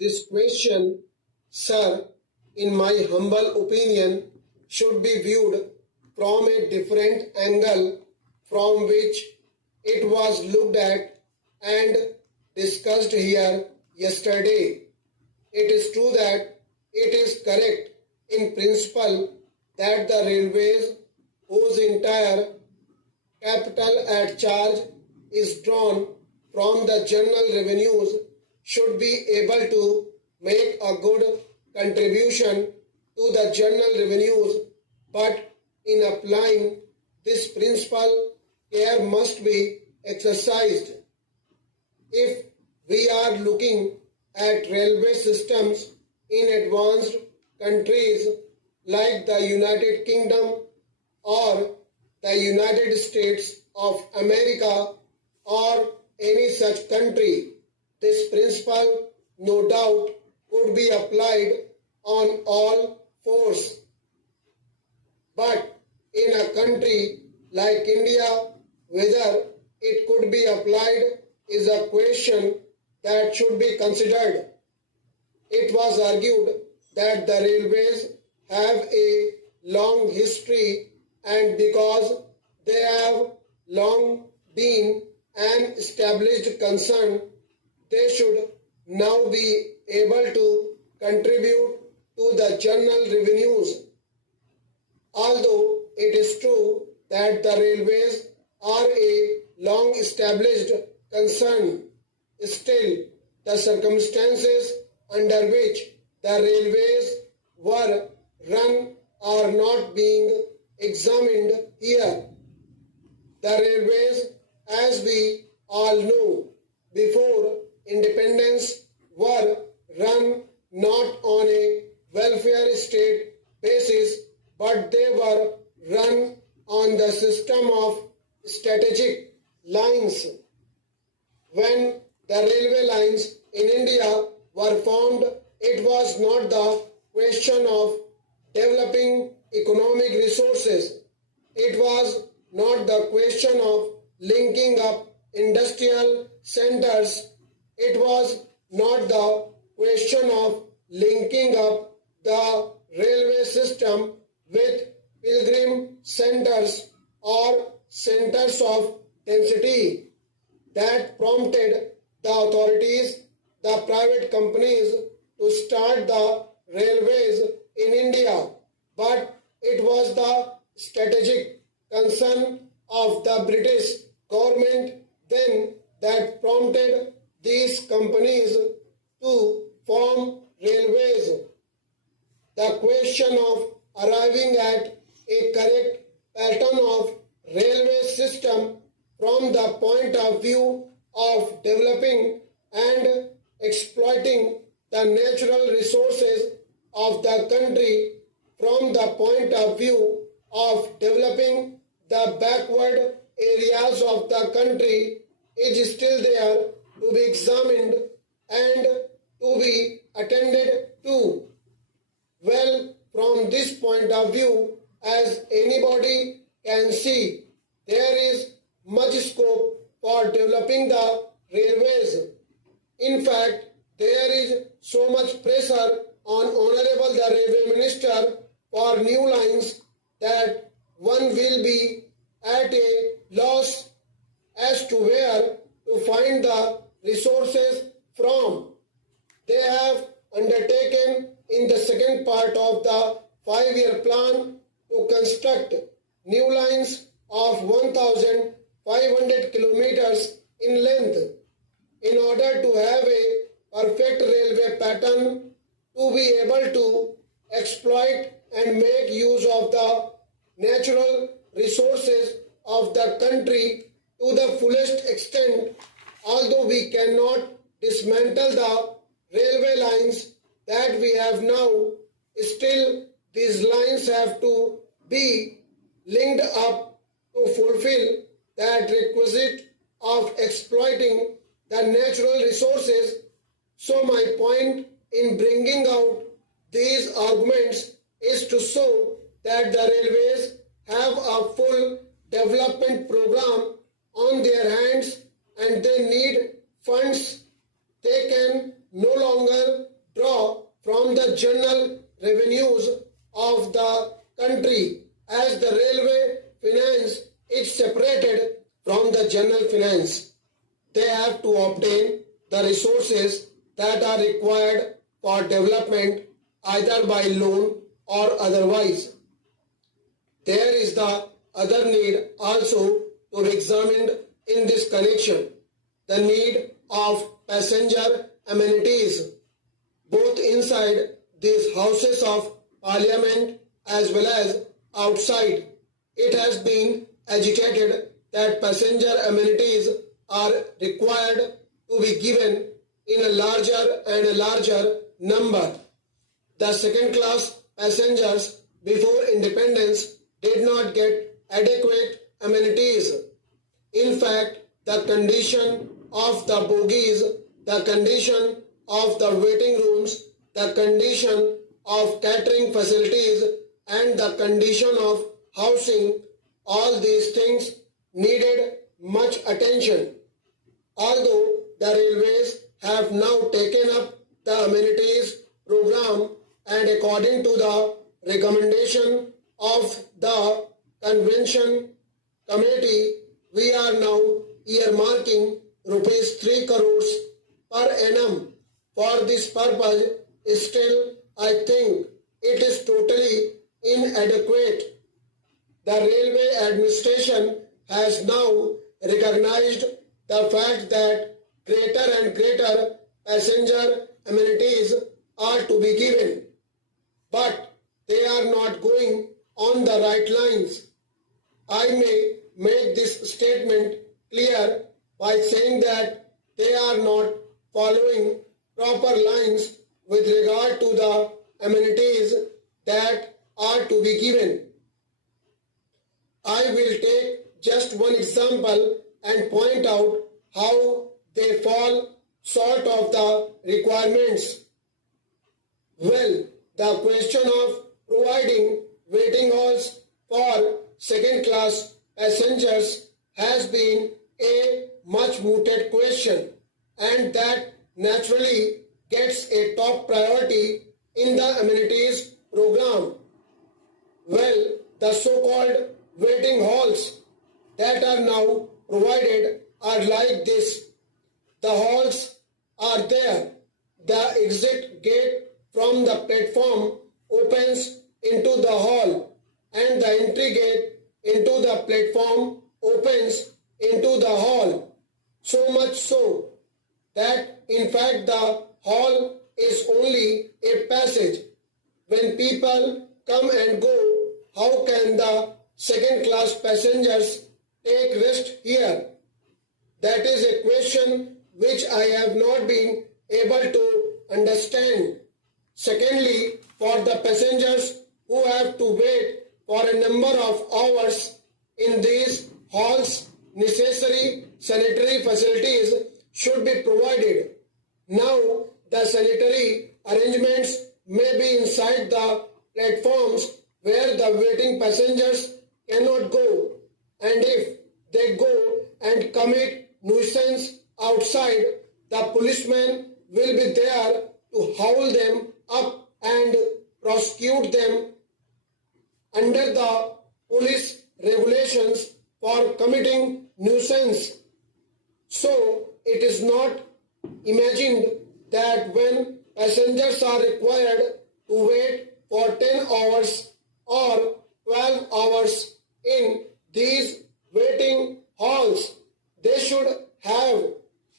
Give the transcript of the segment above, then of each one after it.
This question, sir, in my humble opinion, should be viewed from a different angle from which it was looked at and discussed here yesterday. It is true that it is correct in principle that the railways, whose entire capital at charge is drawn from the general revenues, should be able to make a good contribution to the general revenues, but in applying this principle, care must be exercised. If we are looking at railway systems in advanced countries like the United Kingdom or the United States of America or any such country, this principle no doubt could be applied on all fours. But in a country like India, whether it could be applied is a question that should be considered. It was argued that the railways have a long history, and because they have long been an established concern, they should now be able to contribute to the general revenues. Although it is true that the railways are a long established concern, still the circumstances under which the railways were run are not being examined here. The railways, as we all know, before independence were run not on a welfare state basis, but they were run on the system of strategic lines. When the railway lines in India were formed, it was not the question of developing economic resources. It was not the question of linking up industrial centers. It was not the question of linking up the railway system with pilgrim centers or centers of density that prompted the authorities, the private companies, to start the railways in India. But it was the strategic concern of the British government then that prompted these companies to form railways. The question of arriving at a correct pattern of railway system from the point of view of developing and exploiting the natural resources of the country, from the point of view of developing the backward areas of the country, is still there to be examined and to be attended to. Well, from this point of view, as anybody can see, there is much scope for developing the railways. In fact, there is so much pressure on Honorable the Railway Minister for new lines that one will be at a loss as to where to find the resources from. They have undertaken in the second part of the 5-year plan to construct new lines of 1,500 kilometers in length. In order to have a perfect railway pattern, to be able to exploit and make use of the natural resources of the country to the fullest extent, although we cannot dismantle the railway lines that we have now, still these lines have to be linked up to fulfill that requisite of exploiting the natural resources. So my point in bringing out these arguments is to show that the railways have a full development program on their hands and they need funds. They can no longer general revenues of the country, as the railway finance is separated from the general finance. They have to obtain the resources that are required for development either by loan or otherwise. There is the other need also to be examined in this connection, the need of passenger amenities, both inside these houses of parliament as well as outside. It has been agitated that passenger amenities are required to be given in a larger and a larger number. The second class passengers before independence did not get adequate amenities. In fact, the condition of the bogies, the condition of the waiting rooms, the condition of catering facilities, and the condition of housing, all these things needed much attention. Although the railways have now taken up the amenities program, and according to the recommendation of the convention committee, we are now earmarking rupees 3 crores per annum for this purpose. Still, I think it is totally inadequate. The railway administration has now recognized the fact that greater and greater passenger amenities are to be given, but they are not going on the right lines. I may make this statement clear by saying that they are not following proper lines with regard to the amenities that are to be given. I will take just one example and point out how they fall short of the requirements. Well, the question of providing waiting halls for second-class passengers has been a much mooted question, and that naturally gets a top priority in the amenities program. Well, the so-called waiting halls that are now provided are like this. The halls are there. The exit gate from the platform opens into the hall, and the entry gate into the platform opens into the hall. So much so that in fact the hall is only a passage. When people come and go, how can the second class passengers take rest here? That is a question which I have not been able to understand. Secondly, for the passengers who have to wait for a number of hours in these halls, necessary sanitary facilities should be provided. Now, the sanitary arrangements may be inside the platforms where the waiting passengers cannot go, and if they go and commit nuisance outside, the policeman will be there to haul them up and prosecute them under the police regulations for committing nuisance. So it is not imagined that when passengers are required to wait for 10 hours or 12 hours in these waiting halls, they should have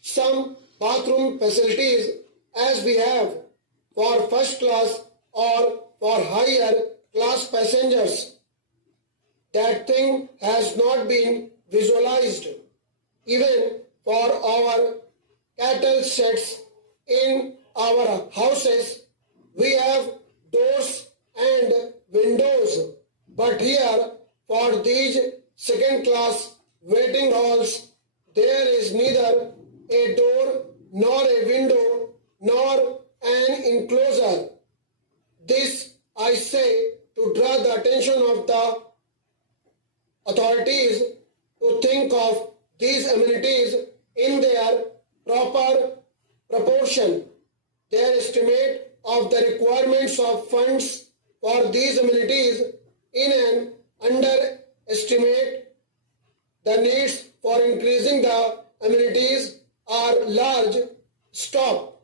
some bathroom facilities as we have for first class or for higher class passengers. That thing has not been visualized. Even for our cattle sheds in our houses, we have doors and windows. But here, for these second class waiting halls, there is neither a door nor a window nor an enclosure. This I say to draw the attention of the authorities to think of these amenities in their proper proportion. Their estimate of the requirements of funds for these amenities in an underestimate the needs for increasing the amenities are large. Stop.